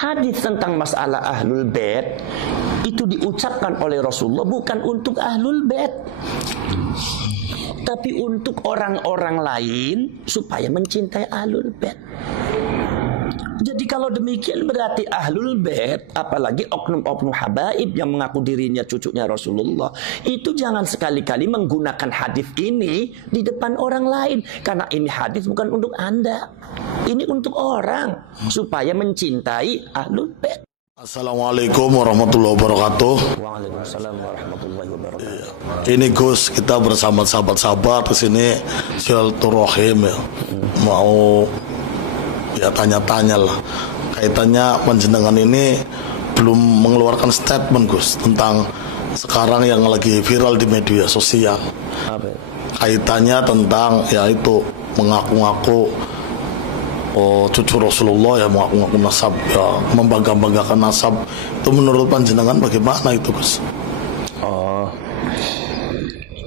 Hadis tentang masalah ahlul bait itu diucapkan oleh Rasulullah bukan untuk ahlul bait, tapi untuk orang-orang lain supaya mencintai ahlul bait. Jadi kalau demikian berarti ahlul bait, apalagi oknum-oknum habaib yang mengaku dirinya cucunya Rasulullah, itu jangan sekali-kali menggunakan hadis ini di depan orang lain, karena ini hadis bukan untuk Anda, ini untuk orang supaya mencintai ahlul bait. Assalamualaikum warahmatullahi wabarakatuh. Waalaikumsalam warahmatullahi wabarakatuh. Ini Gus, kita bersama sahabat-sahabat di sini silaturahim ya. Mau ya tanya-tanya lah. Kaitannya panjenengan ini belum mengeluarkan statement Gus tentang sekarang yang lagi viral di media sosial. Kaitannya tentang ya itu mengaku-ngaku cucu Rasulullah, ya mengaku-ngaku nasab, ya membangga-banggakan nasab. Itu menurut panjenengan bagaimana itu Gus?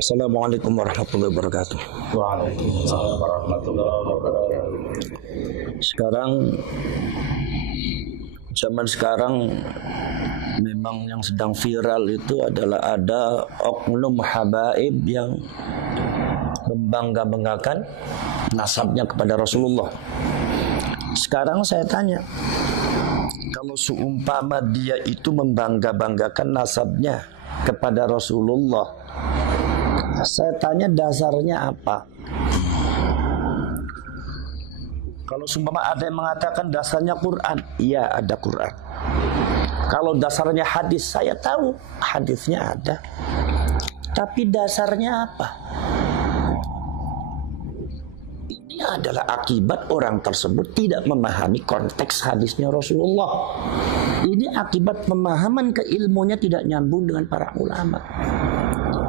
Assalamualaikum warahmatullahi wabarakatuh. Waalaikumsalam warahmatullahi wabarakatuh. Zaman sekarang memang yang sedang viral itu adalah ada oknum habaib yang membangga-banggakan nasabnya kepada Rasulullah. Sekarang saya tanya, kalau seumpama dia itu membangga-banggakan nasabnya kepada Rasulullah, saya tanya dasarnya apa? Kalau seumpama ada yang mengatakan dasarnya Quran, iya ada Quran. Kalau dasarnya hadis, saya tahu hadisnya ada. Tapi dasarnya apa? Ini adalah akibat orang tersebut tidak memahami konteks hadisnya Rasulullah. Ini akibat pemahaman keilmuannya tidak nyambung dengan para ulama.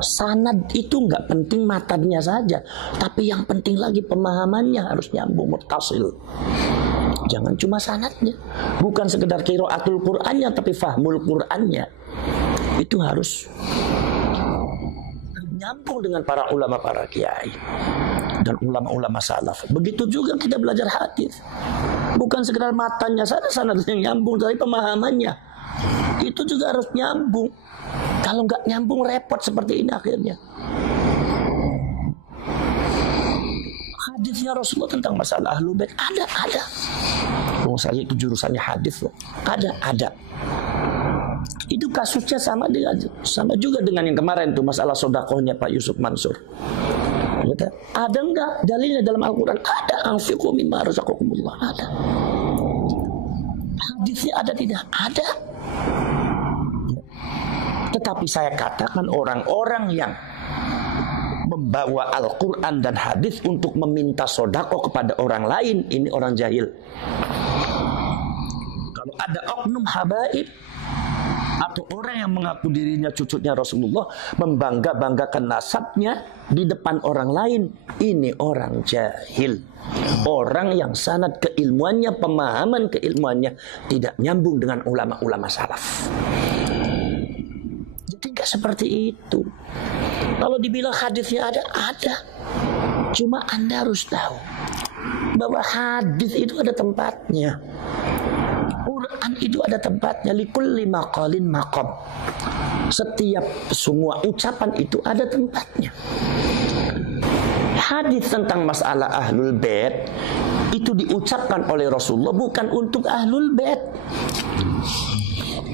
Sanad itu nggak penting matanya saja, tapi yang penting lagi pemahamannya harus nyambung, muttasil. Jangan cuma sanadnya, bukan sekedar qiraatul Qur'annya, tapi fahmul Qur'annya. Itu harus nyambung dengan para ulama, para kiai dan ulama-ulama salaf. Begitu juga kita belajar hadis, bukan sekedar matanya saja sanadnya nyambung, tapi pemahamannya itu juga harus nyambung. Kalau nggak nyambung repot seperti ini akhirnya. Hadisnya Rasulullah tentang masalah ahlul bait ada. Oh, saya itu jurusannya hadis loh. Ada. Itu kasusnya sama juga dengan yang kemarin tuh masalah sodakohnya Pak Yusuf Mansur. Ada enggak dalilnya dalam Al-Quran? Ada. Anfiqu mimma razaqakumullah. Ada. Hadisnya ada tidak? Ada. Tetapi saya katakan orang-orang yang membawa Al-Quran dan hadis untuk meminta sodako kepada orang lain, ini orang jahil. Kalau ada oknum habaib atau orang yang mengaku dirinya cucunya Rasulullah, membangga-banggakan nasabnya di depan orang lain, ini orang jahil. Orang yang sanad keilmuannya, pemahaman keilmuannya tidak nyambung dengan ulama-ulama salaf. Tidak seperti itu. Kalau dibilang hadisnya ada. Cuma Anda harus tahu bahwa hadis itu ada tempatnya. Quran itu ada tempatnya. Likulli maqalin maqam. Setiap semua ucapan itu ada tempatnya. Hadis tentang masalah ahlul bait itu diucapkan oleh Rasulullah bukan untuk ahlul bait,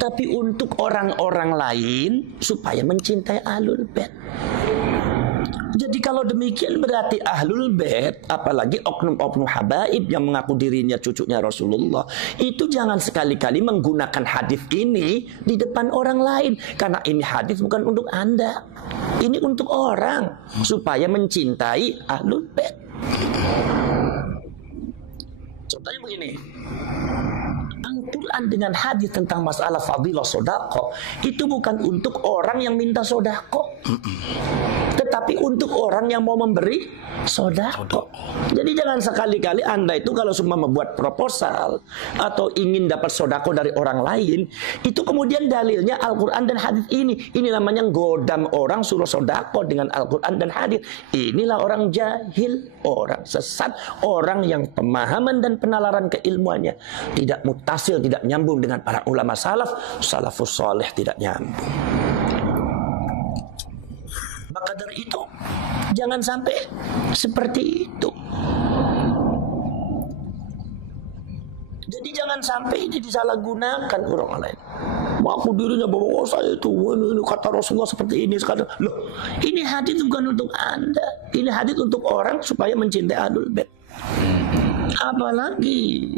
tapi untuk orang-orang lain supaya mencintai ahlul bait. Jadi kalau demikian berarti ahlul bait, apalagi oknum-oknum habaib yang mengaku dirinya cucunya Rasulullah, itu jangan sekali-kali menggunakan hadis ini di depan orang lain, karena ini hadis bukan untuk Anda, ini untuk orang supaya mencintai ahlul bait. Contohnya begini, Al-Quran dengan hadis tentang masalah fadilah sodako itu bukan untuk orang yang minta sodako, Tetapi untuk orang yang mau memberi sedekah. Jadi jangan sekali-kali Anda itu kalau semua membuat proposal atau ingin dapat sedekah dari orang lain, itu kemudian dalilnya Al-Quran dan hadis ini. Ini namanya godam orang suruh sedekah dengan Al-Quran dan hadis. Inilah orang jahil, orang sesat, orang yang pemahaman dan penalaran keilmuannya tidak mutasil, tidak nyambung dengan para ulama salafus saleh, tidak nyambung. Maka dari itu jangan sampai seperti itu. Jadi jangan sampai ini disalahgunakan orang lain. Mengaku dirinya bahwa saya itu ini kata Rasulullah seperti ini sekarang. Loh, ini hadis bukan untuk Anda. Ini hadis untuk orang supaya mencintai Ahlul Bait. Apalagi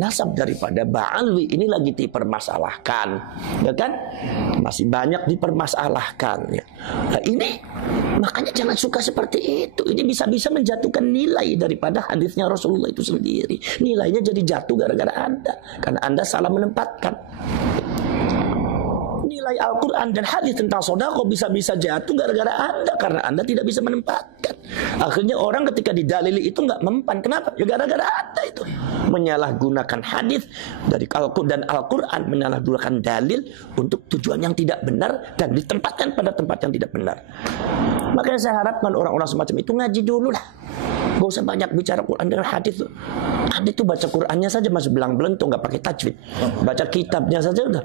nasab daripada Ba'alwi ini lagi dipermasalahkan, ya kan? Masih banyak dipermasalahkan, ya. Nah, ini makanya jangan suka seperti itu. Ini bisa-bisa menjatuhkan nilai daripada hadisnya Rasulullah itu sendiri. Nilainya jadi jatuh gara-gara Anda, karena Anda salah menempatkan. Nilai Al-Quran dan hadis tentang sedekah bisa-bisa jatuh gara-gara Anda, karena Anda tidak bisa menempatkan. Akhirnya orang ketika didalili itu nggak mempan. Kenapa? Ya gara-gara Anda itu menyalahgunakan hadis dari Al-Quran dan Al-Quran, menyalahgunakan dalil untuk tujuan yang tidak benar dan ditempatkan pada tempat yang tidak benar. Makanya saya harapkan orang-orang semacam itu ngaji dulu lah. Gak usah banyak bicara Quran dan hadis. Anda itu baca Qurannya saja masih belang-belang tuh, nggak pakai tajwid. Baca kitabnya saja udah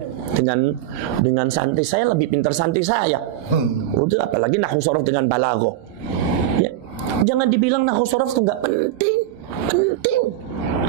dengan santri saya lebih pintar santri saya. Udah, apalagi nahwu sorof dengan balaghah. Ya. Jangan dibilang nahwu sorof itu nggak penting. Penting.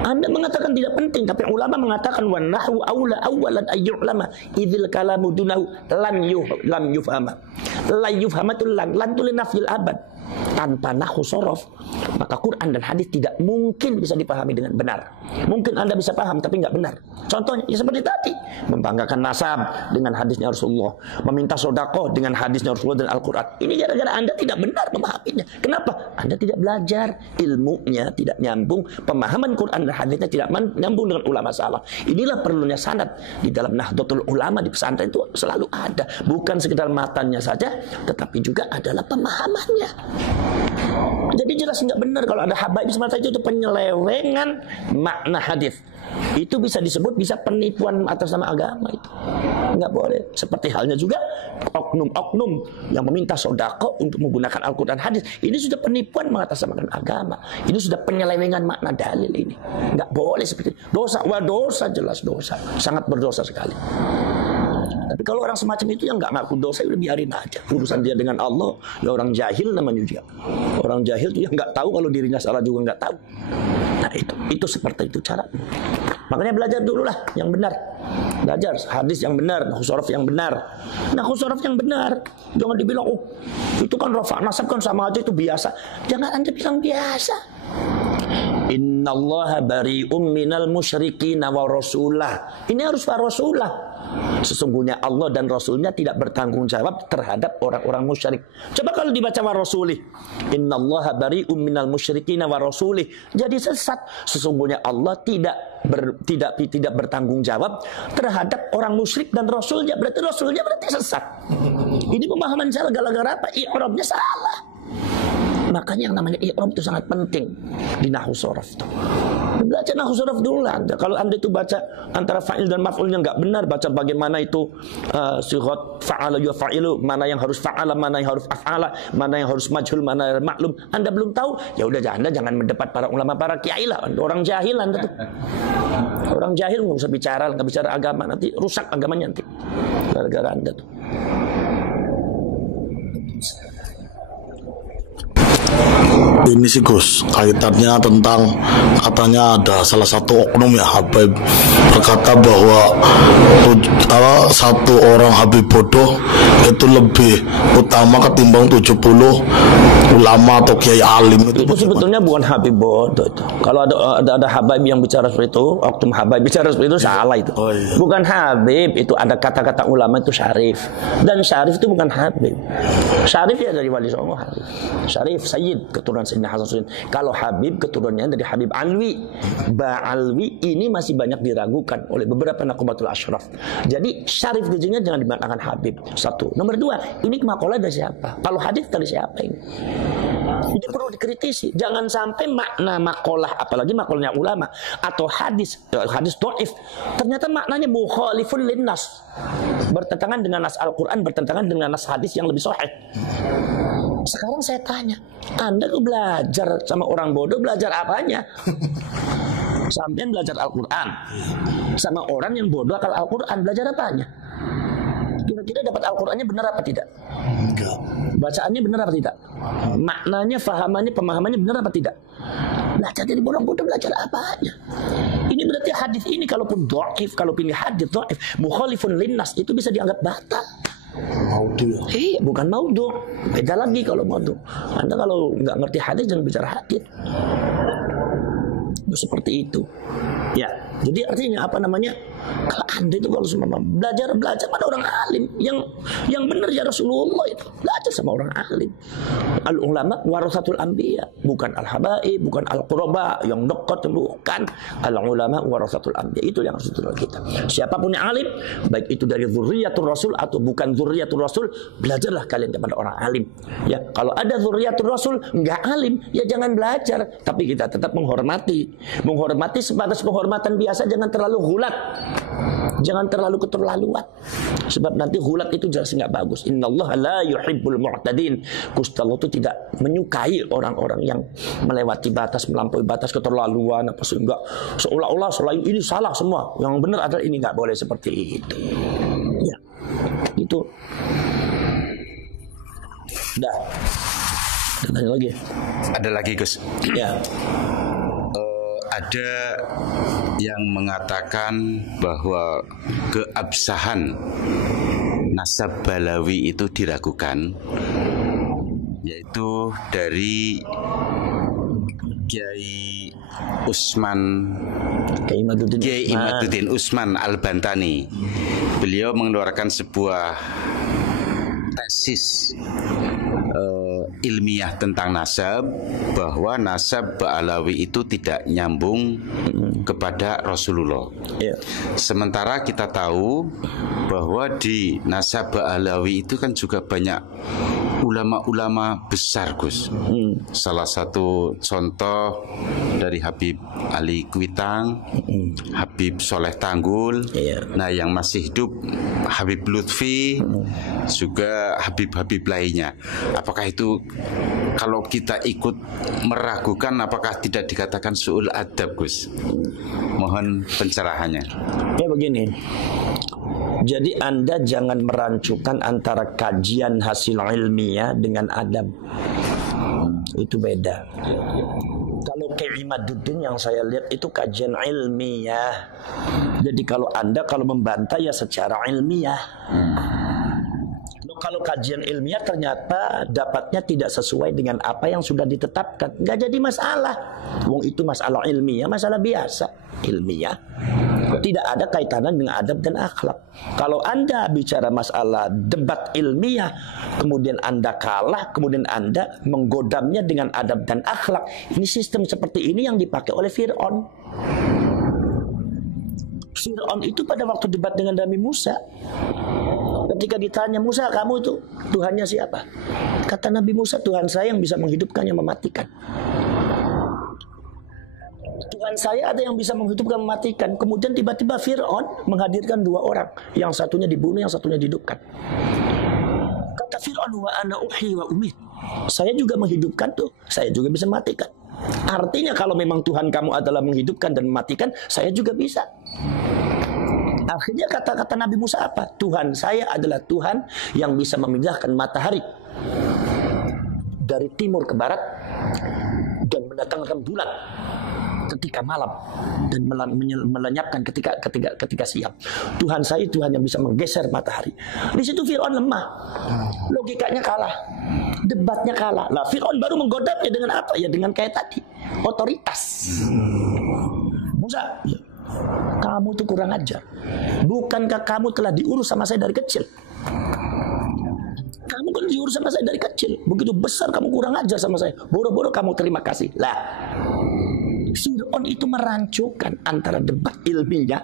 Anda mengatakan tidak penting, tapi ulama mengatakan wan nahwu aula awalan ayyu'lama idzil kalamu dunahu lam yufhama. La yufhama itu lan tu li nafil abad. Tanpa nahwu sorof, maka Quran dan hadis tidak mungkin bisa dipahami dengan benar. Mungkin Anda bisa paham tapi nggak benar. Contohnya ya seperti tadi, membanggakan nasab dengan hadisnya Rasulullah, meminta sedekah dengan hadisnya Rasulullah dan Al-Quran. Ini gara-gara Anda tidak benar memahaminya. Kenapa? Anda tidak belajar, ilmunya tidak nyambung, pemahaman Quran dan hadisnya tidak nyambung dengan ulama salaf. Inilah perlunya sanad di dalam Nahdlatul Ulama di pesantren itu selalu ada, bukan sekedar matanya saja, tetapi juga adalah pemahamannya. Jadi jelas nggak benar kalau ada habaib semata itu penyelewengan makna hadis. Itu bisa disebut bisa penipuan atas nama agama itu. Nggak boleh. Seperti halnya juga oknum-oknum yang meminta sedekah untuk menggunakan Al-Quran hadis. Ini sudah penipuan mengatasnamakan agama. Ini sudah penyelewengan makna dalil ini. Nggak boleh seperti itu. Dosa, wah dosa, jelas dosa. Sangat berdosa sekali. Tapi kalau orang semacam itu yang nggak ngaku dosa, udah biarin aja. Urusan dia dengan Allah, ya orang jahil namanya dia. Orang jahil itu yang nggak tahu kalau dirinya salah juga nggak tahu. Nah itu seperti itu cara. Makanya belajar dulu lah yang benar. Belajar hadis yang benar, nahwu sorof yang benar. Nahwu sorof yang benar. Jangan dibilang, oh itu kan rafa nasab kan sama aja itu biasa. Jangan Anda bilang biasa. Innallaha bari'um minal musyrikin wa rasulah. Ini harus wa rasulah. Sesungguhnya Allah dan Rasulnya tidak bertanggung jawab terhadap orang-orang musyrik. Coba kalau dibaca wa rasulih, innallaha bari'um minal musyrikin wa rasulih. Jadi sesat. Sesungguhnya Allah tidak bertanggung jawab terhadap orang musyrik dan Rasulnya. Berarti Rasulnya berarti sesat. Ini pemahaman salah gara-gara apa? I'rabnya salah. Makanya yang namanya i'rab itu sangat penting di nahwu sorof itu. Baca nahwu sorof dulu lah. Kalau Anda itu baca antara fa'il dan maf'ulnya nggak benar, baca bagaimana itu sighat fa'ala yufa'ilu, mana yang harus fa'ala, mana yang harus af'ala, mana yang harus majhul, mana yang maklum. Anda belum tahu, ya udah Anda jangan mendebat para ulama, para kiai lah. Orang jahil Anda tuh. Orang jahil nggak usah bicara, nggak bicara agama, nanti rusak agamanya nanti. Gara-gara Anda tuh. Ini sih Gus, kaitannya tentang katanya ada salah satu oknum ya Habib berkata bahwa satu orang Habib bodoh itu lebih utama ketimbang 70 ulama atau kiai alim. Itu sebetulnya bukan Habib bodoh itu. Kalau ada Habib yang bicara seperti itu, oknum Habib bicara seperti itu salah itu. Oh, iya. Bukan Habib, itu ada kata-kata ulama itu Syarif. Dan Syarif itu bukan Habib. Syarif ya dari Wali Songo. Syarif, Sayyid, keturunan Sayyid bin Hasan. Kalau Habib keturunannya dari Habib Alwi. Ba'alwi ini masih banyak diragukan oleh beberapa nakobatul asyraf. Jadi syarif gizinya jangan dimaknakan Habib. Satu. Nomor dua, ini makalah dari siapa? Kalau hadis dari siapa ini? Ini perlu dikritisi. Jangan sampai makna makalah, apalagi makalahnya ulama atau hadis dhaif, ternyata maknanya mukhalifun linnas, bertentangan dengan nas Al-Quran, bertentangan dengan nas hadis yang lebih sahih. Sekarang saya tanya, Anda tuh belajar sama orang bodoh, belajar apanya? Sampai belajar Al-Quran sama orang yang bodoh akal Al-Quran, belajar apanya? Kira-kira dapat Al-Qurannya benar apa tidak? Enggak. Bacaannya benar apa tidak? Maknanya, fahamannya, pemahamannya benar apa tidak? Belajar dari bodoh-bodoh, belajar apanya? Ini berarti hadis ini kalaupun dhaif, kalau pilih hadis dhaif, mukhalifun linnas, itu bisa dianggap batal. Maudhu. Bukan maudhu. Beda lagi kalau maudhu. Anda kalau nggak ngerti hadis jangan bicara hadis. Seperti itu. Ya, jadi artinya apa namanya? Kalau Anda itu kalau semua belajar pada orang alim yang benar ya Rasulullah itu. Belajar sama orang alim. Al ulama warasatul anbiya, bukan al habaib, bukan al quraba yang dekat, bukan. Al ulama warasatul anbiya, itu yang harus dituntut kita. Siapapun yang alim, baik itu dari zurriyatul rasul atau bukan zurriyatul rasul, belajarlah kalian kepada orang alim. Ya, kalau ada zurriyatul rasul enggak alim, ya jangan belajar, tapi kita tetap menghormati sebatas penghormatan biasa, jangan terlalu hulat, jangan terlalu keterlaluan, sebab nanti hulat itu jelas nggak bagus. Innallaha la yuhibbul mu'tadin. Gusti Allah itu tidak menyukai orang-orang yang melewati batas, melampaui batas, keterlaluan apa sehingga seolah-olah selain ini salah semua, yang benar adalah ini. Nggak boleh seperti itu. Ya, itu. Dah. Ada lagi? Ada lagi, Gus. Ya. Ada yang mengatakan bahwa keabsahan nasab Balawi itu diragukan, yaitu dari Kiai Imaduddin Usman Al-Bantani. Beliau mengeluarkan sebuah tesis ilmiah tentang nasab, bahwa nasab Ba'alawi itu tidak nyambung kepada Rasulullah. Sementara kita tahu bahwa di nasab Ba'alawi itu kan juga banyak ulama-ulama besar, Gus. Salah satu contoh dari Habib Ali Kuitang, Habib Soleh Tanggul, nah yang masih hidup Habib Lutfi, juga Habib-Habib lainnya. Apakah itu kalau kita ikut meragukan, apakah tidak dikatakan su'ul adab, Gus? Mohon pencerahannya. Ya begini. Jadi Anda jangan merancukan antara kajian hasil ilmiah dengan adab. Itu beda. Kalau Kiai Imaduddin yang saya lihat itu kajian ilmiah. Jadi kalau Anda membantah ya secara ilmiah. Kalau kajian ilmiah ternyata dapatnya tidak sesuai dengan apa yang sudah ditetapkan, nggak jadi masalah. Wong itu masalah ilmiah, masalah biasa ilmiah. Tidak ada kaitannya dengan adab dan akhlak. Kalau Anda bicara masalah debat ilmiah, kemudian Anda kalah, kemudian Anda menggodamnya dengan adab dan akhlak. Ini sistem seperti ini yang dipakai oleh Fir'aun. Fir'aun itu pada waktu debat dengan Nabi Musa, ketika ditanya, Musa kamu itu Tuhannya siapa? Kata Nabi Musa, Tuhan saya yang bisa menghidupkan, yang mematikan. Tuhan saya ada yang bisa menghidupkan, mematikan. Kemudian tiba-tiba Fir'aun menghadirkan dua orang, yang satunya dibunuh, yang satunya dihidupkan. Kata Fir'aun, wa ana uhyi wa umit, saya juga menghidupkan tuh, saya juga bisa mematikan. Artinya kalau memang Tuhan kamu adalah menghidupkan dan mematikan, saya juga bisa. Akhirnya kata-kata Nabi Musa apa? Tuhan saya adalah Tuhan yang bisa memindahkan matahari dari timur ke barat dan mendatangkan bulan ketika malam dan melenyapkan ketika siang. Tuhan saya Tuhan yang bisa menggeser matahari. Di situ Fir'aun lemah, logikanya kalah, debatnya kalah. Lah Fir'aun baru menggodamnya dengan apa? Ya dengan kayak tadi, otoritas. Musa, ya, kamu tuh kurang ajar. Bukankah kamu telah diurus sama saya dari kecil? Kamu kan diurus sama saya dari kecil. Begitu besar kamu kurang ajar sama saya. Boro-boro kamu terima kasih. Lah, Fir'aun itu merancukan antara debat ilmiah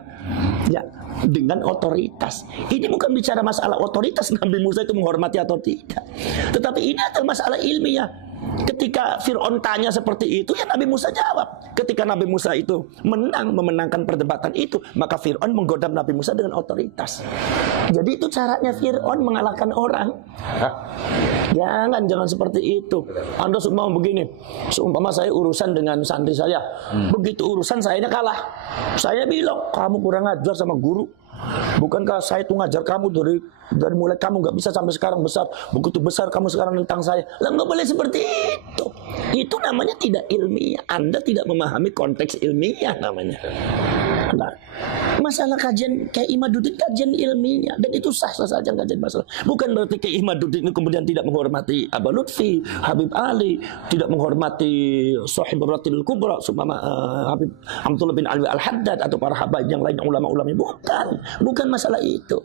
ya dengan otoritas. Ini bukan bicara masalah otoritas Nabi Musa itu menghormati atau tidak, tetapi ini adalah masalah ilmiah. Ketika Fir'aun tanya seperti itu, ya Nabi Musa jawab. Ketika Nabi Musa itu memenangkan perdebatan itu, maka Fir'aun menggoda Nabi Musa dengan otoritas. Jadi itu caranya Fir'aun mengalahkan orang. Jangan seperti itu. Anda mau begini, seumpama saya urusan dengan santri saya, begitu urusan saya kalah, saya bilang kamu kurang ajar sama guru. Bukankah saya itu ngajar kamu dari mulai kamu nggak bisa sampai sekarang besar, begitu besar kamu sekarang tentang saya. Lah nggak boleh seperti itu. Itu namanya tidak ilmiah. Anda tidak memahami konteks ilmiah namanya. Nah, masalah kajian kayak Imaduddin kajian ilmiah, dan itu sah-sah saja kajian masalah. Bukan berarti kayak Imaduddin itu kemudian tidak menghormati Aba Lutfi, Habib Ali, tidak menghormati Sahib Ratil Kubra, seumpama Habib Abdullah bin Alwi Al-Haddad atau para habaib yang lain ulama-ulama. Bukan masalah itu.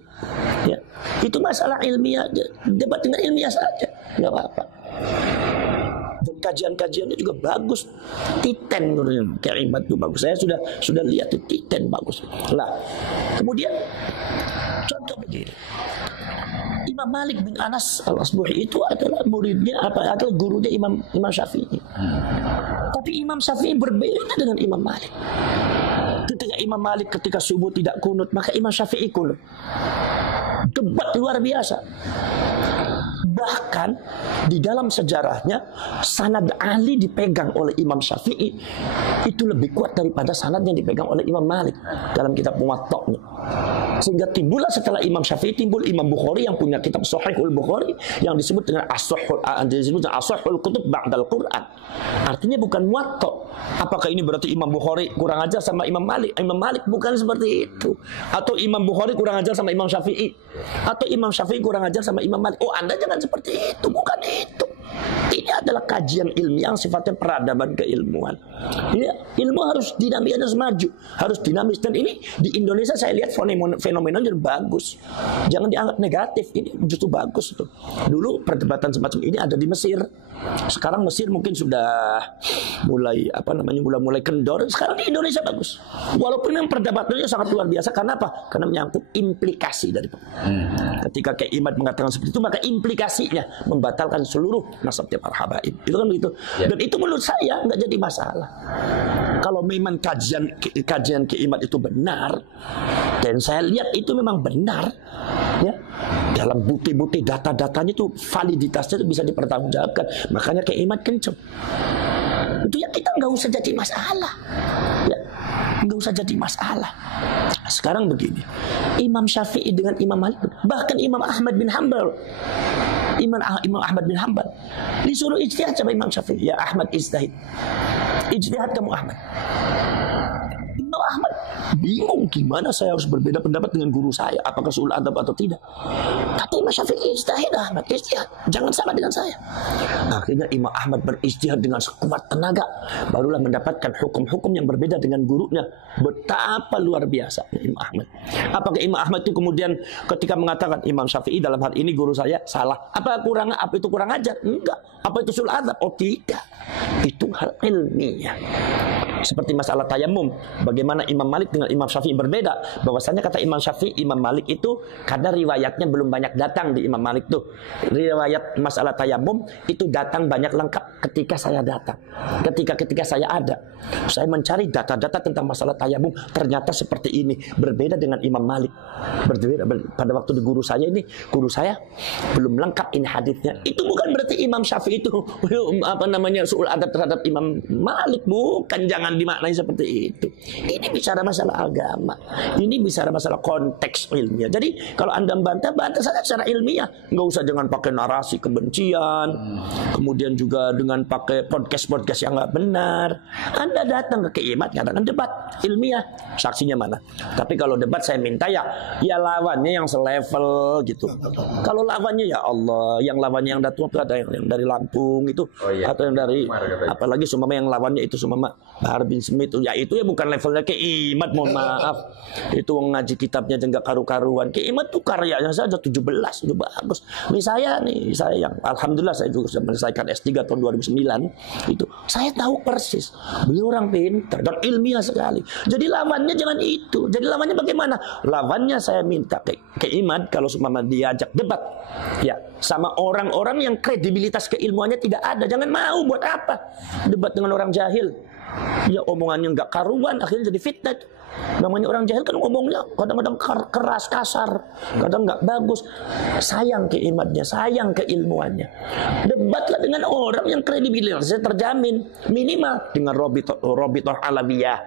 Ya, itu masalah ilmiah, debat dengan ilmiah saja, nggak apa-apa. Dan kajian-kajiannya juga bagus. Titen kayak Imad itu bagus. Saya sudah lihat itu Titen bagus. Lah, kemudian contoh begini. Imam Malik bin Anas Al-Asbuhi itu adalah muridnya adalah gurunya Imam Syafi'i. Tapi Imam Syafi'i berbeda dengan Imam Malik. Ketika Imam Malik ketika subuh tidak kunut, maka Imam Syafi'i kunut. Debat luar biasa. Bahkan di dalam sejarahnya sanad Ali dipegang oleh Imam Syafi'i itu lebih kuat daripada sanad yang dipegang oleh Imam Malik dalam kitab Muwatta'nya. Sehingga timbullah setelah Imam Syafi'i timbul Imam Bukhari yang punya kitab Sahihul Bukhari yang disebut dengan As-Sahihul Kutub Ba'dal Quran. Artinya bukan Muwatta'. Apakah ini berarti Imam Bukhari kurang ajar sama Imam Malik? Imam Malik bukan seperti itu. Atau Imam Bukhari kurang ajar sama Imam Syafi'i, atau Imam Syafi'i kurang ajar sama Imam Malik. Oh, Anda jangan seperti itu, bukan itu. Ini adalah kajian ilmiah yang sifatnya peradaban keilmuan. Ya, ilmu harus dinamis, harus maju, harus dinamis. Dan ini di Indonesia saya lihat fenomenanya bagus. Jangan dianggap negatif, ini justru bagus tuh. Dulu perdebatan semacam ini ada di Mesir. Sekarang Mesir mungkin sudah mulai mulai kendor. Sekarang di Indonesia bagus. Walaupun memang perdebatannya sangat luar biasa. Karena apa? Karena menyangkut implikasi dari ketika Kiai Imad mengatakan seperti itu, maka implikasinya membatalkan seluruh nasabnya para habaib. Itu kan begitu. Ya. Dan itu menurut saya nggak jadi masalah. Kalau memang kajian Kiai Imad itu benar, dan saya lihat itu memang benar, ya, dalam bukti-bukti data-datanya itu validitasnya itu bisa dipertanggungjawabkan. Makanya Kiai Imad kenceng. Itu ya kita nggak usah jadi masalah. Ya, nggak usah jadi masalah. Sekarang begini, Imam Syafi'i dengan Imam Malik, bahkan Imam Ahmad bin Hanbal. Imam Ahmad bin Hanbal disuruh ijtihad sama Imam Syafi'i. Ya Ahmad ijtihad. Ijtihad kamu Ahmad. Imam Ahmad bingung gimana saya harus berbeda pendapat dengan guru saya, apakah sul adab atau tidak. Tapi Imam Syafi'i ijtihad, Ahmad ijtihad, jangan sama dengan saya. Akhirnya Imam Ahmad berijtihad dengan sekuat tenaga, barulah mendapatkan hukum-hukum yang berbeda dengan gurunya. Betapa luar biasa Imam Ahmad. Apakah Imam Ahmad itu kemudian ketika mengatakan Imam Syafi'i dalam hal ini guru saya salah, apa itu kurang ajar? Enggak. Apa itu sul adab? Oh tidak. Itu hal ilmiah. Seperti masalah tayamum, bagaimana Imam Malik dengan Imam Syafi'i berbeda. Bahwasanya kata Imam Syafi'i, Imam Malik itu karena riwayatnya belum banyak datang di Imam Malik tuh. Riwayat masalah tayamum itu datang banyak lengkap ketika saya datang. Ketika saya ada, saya mencari data-data tentang masalah tayamum, ternyata seperti ini, berbeda dengan Imam Malik. Berbeda pada waktu di guru saya belum lengkap ini hadisnya. Itu bukan berarti Imam Syafi'i itu suul adab terhadap Imam Malik, bukan, jangan dimaknai seperti itu. Ini bicara masalah agama, ini bicara masalah konteks ilmiah. Jadi kalau Anda bantah saja secara ilmiah, nggak usah dengan pakai narasi kebencian, kemudian juga dengan dengan pakai podcast yang nggak benar. Anda datang ke Kiimat katakan debat ilmiah, saksinya mana? Tapi kalau debat saya minta ya lawannya yang selevel gitu. Kalau lawannya ya Allah, yang lawannya yang datang ada yang dari Lampung itu, atau yang dari apalagi sumama yang lawannya itu sumama Bahar bin Smith itu, ya itu ya bukan levelnya Kiimat, mohon maaf. Itu ngaji kitabnya juga karu-karuan. Kiimat tuh karyanya saja 17 itu bagus. Saya yang alhamdulillah saya juga sudah menyelesaikan S3 tahun 2009 itu. Saya tahu persis. Beliau orang pintar dan ilmiah sekali. Jadi lawannya jangan itu. Jadi lawannya bagaimana? Lawannya saya minta Kiimat kalau seumpama diajak debat ya sama orang-orang yang kredibilitas keilmuannya tidak ada. Jangan mau, buat apa? Debat dengan orang jahil. Ya omongannya nggak karuan, akhirnya jadi fitnah. Namanya orang jahil kan ngomongnya kadang-kadang keras, kasar, kadang nggak bagus. Sayang Kiimatnya, sayang keilmuannya. Debatlah dengan orang yang kredibilitasnya terjamin, minimal dengan Robitoh Alawiyah,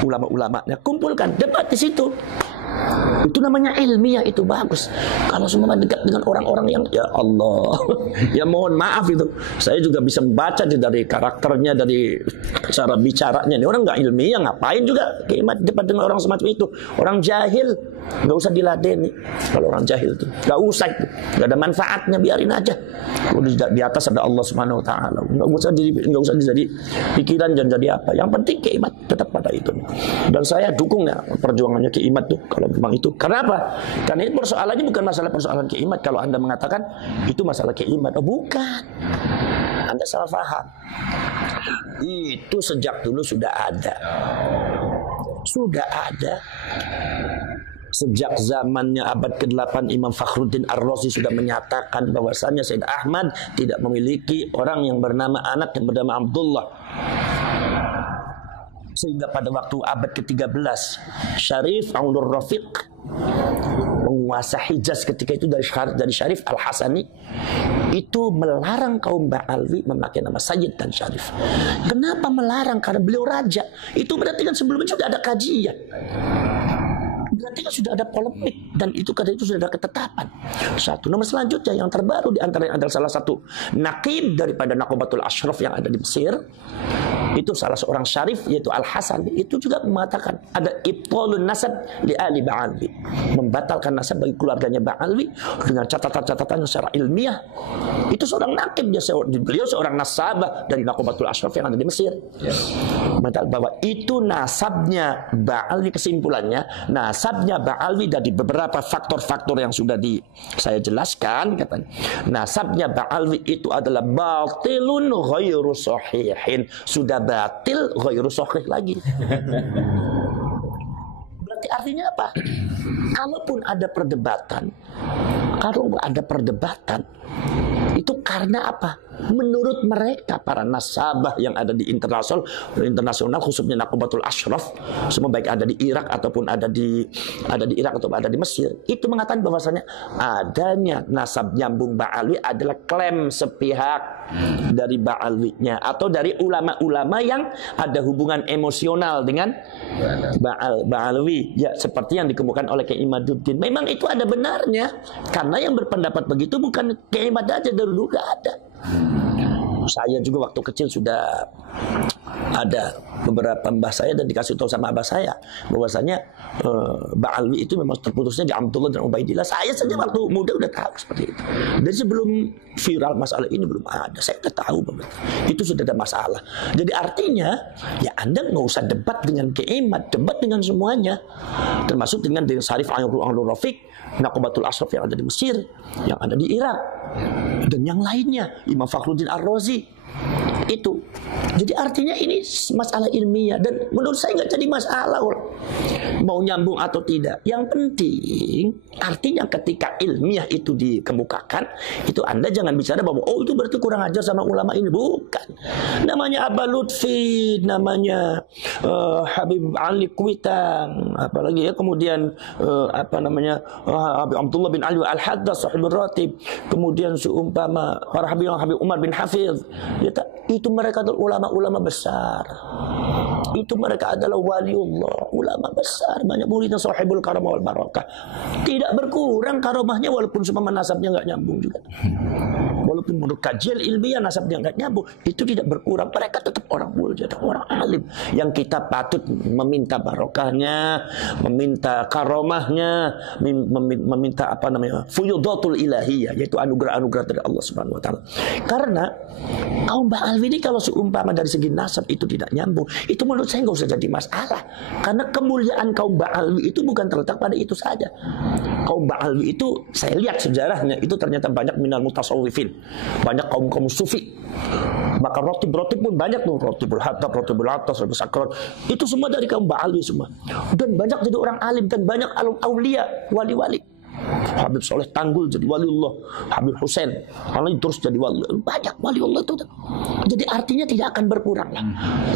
ulama-ulamanya. Kumpulkan, debat di situ. Itu namanya ilmiah, itu bagus. Kalau semua dekat dengan orang-orang yang ya Allah, ya mohon maaf itu. Saya juga bisa membaca dari karakternya, dari cara bicaranya. Ini orang nggak ilmiah, ngapain juga Kiimat debat dengan orang semacam itu? Orang jahil, nggak usah diladeni. Kalau orang jahil itu, nggak usah itu, nggak ada manfaatnya, biarin aja. Di atas ada Allah Subhanahu Wa Taala. Nggak usah jadi pikiran dan jadi apa. Yang penting Kiimat tetap pada itu. Dan saya dukung ya perjuangannya Kiimat tuh. Kalau memang itu, kenapa? Karena ini persoalannya bukan masalah persoalan Kiimat. Kalau Anda mengatakan itu masalah Kiimat, oh bukan, Anda salah paham. Itu sejak dulu sudah ada, sejak zamannya abad ke-8 Imam Fakhruddin Ar-Razi sudah menyatakan bahwasanya Sayyid Ahmad tidak memiliki orang yang bernama anak yang bernama Abdullah. Sehingga pada waktu abad ke-13 Syarif Abdul Rafiq, penguasa Hijaz ketika itu dari Syarif Al-Hasani, itu melarang kaum Ba'alwi memakai nama Sayyid dan Syarif. Kenapa melarang? Karena beliau raja. Itu berarti kan sebelumnya sudah ada kajian, berarti kan sudah ada polemik, dan itu karena itu sudah ada ketetapan. Satu. Nomor selanjutnya yang terbaru di antara adalah salah satu naqib daripada Nakobatul Ashraf yang ada di Mesir. Itu salah seorang syarif yaitu Al-Hasan. Itu juga mengatakan ada ibtalun nasab li ali Ba'alwi, membatalkan nasab bagi keluarganya Ba'alwi dengan catatan-catatan secara ilmiah. Itu seorang naqib, beliau seorang nasabah dari Nakobatul Ashraf yang ada di Mesir. Bahwa itu nasabnya Ba'alwi, kesimpulannya nasabnya Ba'alwi dari beberapa faktor-faktor yang sudah saya jelaskan, katanya nasabnya Ba'alwi itu adalah batilun ghairu sahihin, sudah batil ghairu sahih lagi. Berarti artinya apa? Kalaupun ada perdebatan, itu karena apa? Menurut mereka para nasabah yang ada di internasional khususnya Nakobatul Ashraf, semua baik ada di Irak ataupun ada di Irak atau ada di Mesir, itu mengatakan bahwasanya adanya nasab nyambung Ba'alwi adalah klaim sepihak dari Ba'alwinya atau dari ulama-ulama yang ada hubungan emosional dengan Ba'alwi, ya seperti yang dikemukakan oleh Kiai Imaduddin. Memang itu ada benarnya, karena yang berpendapat begitu bukan Kiai Imad aja, dulu gak ada. Saya juga waktu kecil sudah ada beberapa mbah saya dan dikasih tahu sama abah saya bahwasanya Ba'alwi itu memang terputusnya di Abdullah dan Ubaidillah. Saya saja waktu muda udah tahu seperti itu. Dan sebelum viral masalah ini belum ada, saya udah tahu bahwa itu sudah ada masalah. Jadi artinya ya Anda nggak usah debat dengan Kiimat, debat dengan semuanya, termasuk dengan Syarif Abdul Rafiq, Nakobatul Ashraf yang ada di Mesir, yang ada di Irak, dan yang lainnya, Imam Fakhruddin Ar-Razi. Itu. Jadi artinya ini masalah ilmiah, dan menurut saya nggak jadi masalah mau nyambung atau tidak. Yang penting artinya ketika ilmiah itu dikemukakan, itu Anda jangan bicara bahwa oh itu berarti kurang ajar sama ulama ini. Bukan. Namanya Aba Lutfi, namanya Habib Ali Kuitang, apalagi ya, kemudian Habib Abdullah bin Ali Al-Haddad Sahibul Ratib, kemudian seumpama para Habib Umar bin Hafiz, itu mereka adalah ulama-ulama besar. Itu mereka adalah waliullah, ulama besar, banyak muridnya, sahibul karamah wal barakah. Tidak berkurang karamahnya walaupun semua nasabnya nggak nyambung juga. Walaupun menurut kajian ilmiah nasabnya nggak nyambung, itu tidak berkurang. Mereka tetap orang mulia, orang alim yang kita patut meminta barokahnya, meminta karomahnya, meminta apa namanya, fuyudatul ilahiyah, yaitu anugerah-anugerah dari Allah Subhanahu wa taala. Karena kaum Ba'alwi ini kalau seumpama dari segi nasab itu tidak nyambung, itu menurut saya nggak usah jadi masalah. Karena kemuliaan kaum Ba'alwi itu bukan terletak pada itu saja. Kaum Ba'alwi itu saya lihat sejarahnya itu ternyata banyak minal mutasawwifin, banyak kaum sufi. Maka rotib pun banyak tuh, rotibul hatab, rotibul atas, rotibul sakrat. Itu semua dari kaum Ba'alwi semua. Dan banyak jadi orang alim, dan banyak aulia, wali-wali. Habib Soleh Tanggul jadi waliullah, Habib Husain kalau terus jadi wali, banyak waliullah itu. Jadi artinya tidak akan berkurang lah.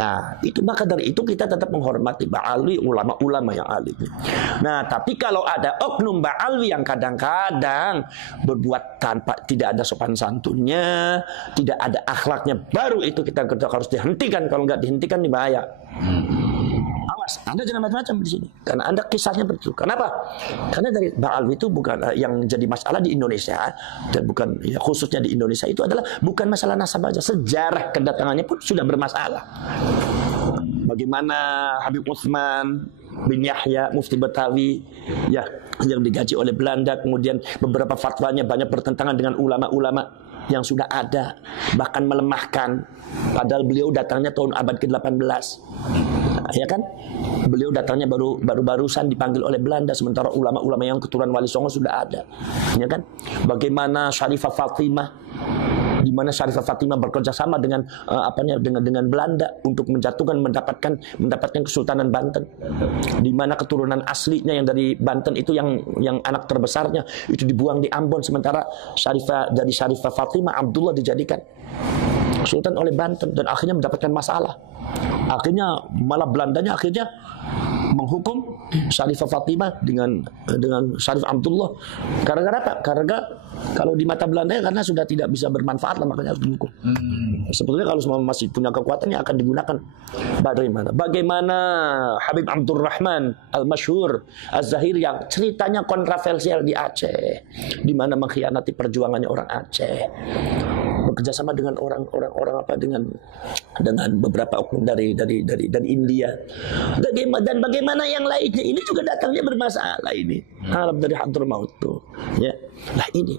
Nah, itu maka dari itu kita tetap menghormati Ba'alwi, ulama-ulama yang alim. Nah, tapi kalau ada oknum Ba'alwi yang kadang-kadang berbuat tanpa tidak ada sopan santunnya, tidak ada akhlaknya, baru itu kita harus dihentikan. Kalau nggak dihentikan ini bahaya. Anda jangan macam-macam di sini, karena Anda kisahnya betul. Kenapa? Karena dari Ba'alwi itu bukan yang jadi masalah di Indonesia, dan bukan ya, khususnya di Indonesia itu adalah bukan masalah nasab saja, sejarah kedatangannya pun sudah bermasalah. Bagaimana Habib Utsman bin Yahya Mufti Betawi ya yang digaji oleh Belanda, kemudian beberapa fatwanya banyak bertentangan dengan ulama-ulama yang sudah ada, bahkan melemahkan, padahal beliau datangnya tahun abad ke-18. Ya kan? Beliau datangnya barusan dipanggil oleh Belanda, sementara ulama-ulama yang keturunan Wali Songo sudah ada. Ya kan? Bagaimana Syarifah Fatimah, di mana Syarifah Fatimah bekerja sama dengan dengan Belanda untuk mendapatkan Kesultanan Banten. Di mana keturunan aslinya yang dari Banten itu yang anak terbesarnya itu dibuang di Ambon, sementara dari Syarifah Fatimah Abdullah dijadikan Sultan oleh Banten, dan akhirnya mendapatkan masalah. Akhirnya malah Belandanya akhirnya menghukum Syarifah Fatimah dengan Syarif Abdullah. Karena apa? Karena kalau di mata Belanda karena sudah tidak bisa bermanfaat lah, makanya harus dihukum. Sebetulnya kalau masih punya kekuatan yang akan digunakan. Bagaimana Habib Abdurrahman Al-Masyhur Az-Zahir yang ceritanya kontroversial di Aceh, di mana mengkhianati perjuangannya orang Aceh, bekerjasama dengan dengan beberapa oknum dari India. Dan bagaimana yang lainnya ini juga datangnya bermasalah ini. Arab dari Hadramaut tuh. Ya. Nah ini.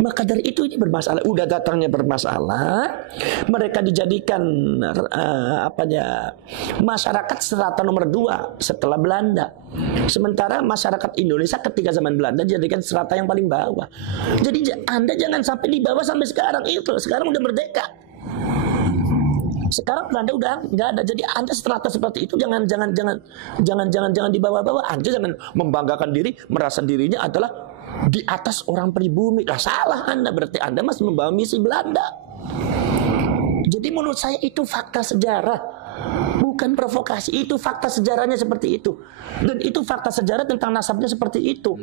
Maka dari itu ini bermasalah. Udah datangnya bermasalah. Mereka dijadikan masyarakat strata nomor 2 setelah Belanda. Sementara masyarakat Indonesia ketika zaman Belanda dijadikan strata yang paling bawah. Jadi Anda jangan sampai di bawah sampai sekarang. Sekarang udah merdeka. Sekarang Belanda udah nggak ada. Jadi Anda strata seperti itu jangan di bawah-bawah. Anda jangan membanggakan diri, merasa dirinya adalah di atas orang pribumi. Lah salah Anda, berarti Anda masih membawa misi Belanda. Jadi menurut saya itu fakta sejarah, bukan provokasi. Itu fakta sejarahnya seperti itu. Dan itu fakta sejarah tentang nasabnya seperti itu.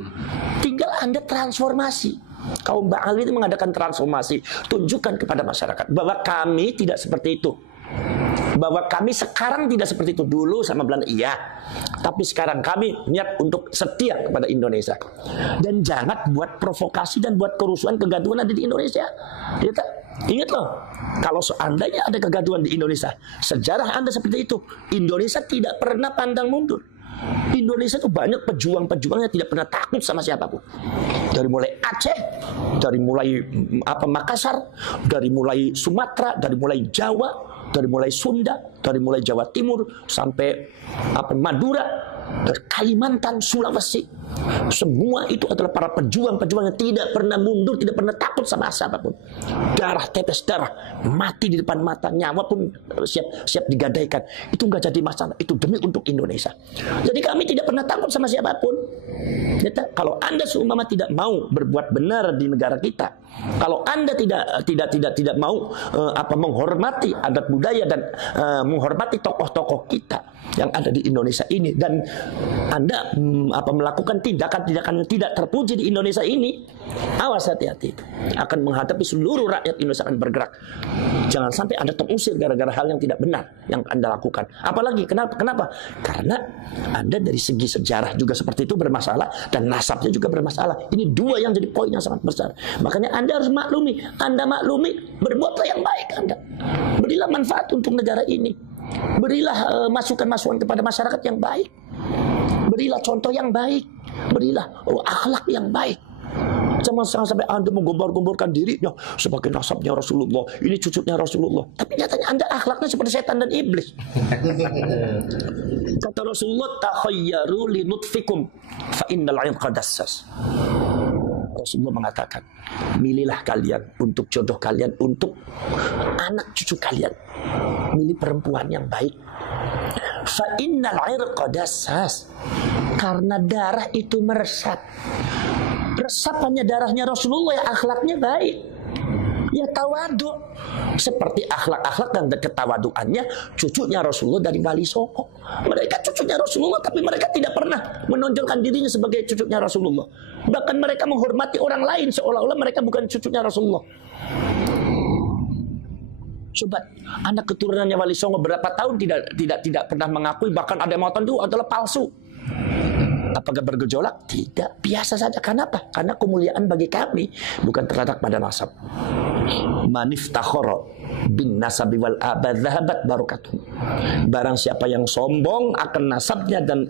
Tinggal Anda transformasi. Kaum Ba'alwi itu mengadakan transformasi. Tunjukkan kepada masyarakat bahwa kami tidak seperti itu. Bahwa kami sekarang tidak seperti itu. Dulu sama Belanda iya, tapi sekarang kami niat untuk setia kepada Indonesia. Dan jangan buat provokasi dan buat kerusuhan, kegaduhan ada di Indonesia. Ingat loh, kalau seandainya ada kegaduhan di Indonesia, sejarah Anda seperti itu. Indonesia tidak pernah pandang mundur. Indonesia itu banyak pejuang-pejuang yang tidak pernah takut sama siapapun. Dari mulai Aceh, dari mulai Makassar, dari mulai Sumatera, dari mulai Jawa, dari mulai Sunda, dari mulai Jawa Timur sampai Madura, dari Kalimantan, Sulawesi. Semua itu adalah para pejuang-pejuang yang tidak pernah mundur, tidak pernah takut sama siapapun. Darah tetes darah, mati di depan mata, nyawa pun siap digadaikan. Itu nggak jadi masalah, itu demi untuk Indonesia. Jadi kami tidak pernah takut sama siapapun. Kalau Anda seumpama tidak mau berbuat benar di negara kita, kalau Anda tidak mau menghormati adat budaya dan menghormati tokoh-tokoh kita yang ada di Indonesia ini, dan Anda melakukan tindakan-tindakan yang tidak terpuji di Indonesia ini, awas, hati-hati, akan menghadapi seluruh rakyat Indonesia akan bergerak. Jangan sampai Anda terusir gara-gara hal yang tidak benar yang Anda lakukan. Apalagi kenapa? Karena Anda dari segi sejarah juga seperti itu bermasalah. bermasalah dan nasabnya juga bermasalah. Ini dua yang jadi poin yang sangat besar. Makanya Anda harus maklumi. Anda maklumi, berbuatlah yang baik Anda. Berilah manfaat untuk negara ini. Berilah masukan-masukan kepada masyarakat yang baik. Berilah contoh yang baik. Berilah akhlak yang baik. Jangan sampai Anda menggombar-gomborkan dirinya sebagai nasabnya Rasulullah, ini cucunya Rasulullah, tapi nyatanya Anda akhlaknya seperti setan dan iblis. Kata Rasulullah, takhayyaru li nutfikum fa innal 'irqa dassas. Rasulullah mengatakan, milihlah kalian untuk jodoh kalian, untuk anak cucu kalian, milih perempuan yang baik. Fa innal 'irqa dassas, karena darah itu meresap. Resapannya darahnya Rasulullah, ya akhlaknya baik, ya tawadu, seperti akhlak-akhlak dan ketawaduannya cucunya Rasulullah dari Wali Songo. Mereka cucunya Rasulullah, tapi mereka tidak pernah menonjolkan dirinya sebagai cucunya Rasulullah. Bahkan mereka menghormati orang lain seolah-olah mereka bukan cucunya Rasulullah. Coba anak keturunannya Wali Songo berapa tahun tidak pernah mengakui, bahkan ada yang mengatakan itu adalah palsu. Apakah bergejolak? Tidak, biasa saja. Kenapa? Karena kemuliaan bagi kami bukan terletak pada nasab. Maniftakhara bin nasabi wal abad dhahabat barakatuh. Barang siapa yang sombong akan nasabnya dan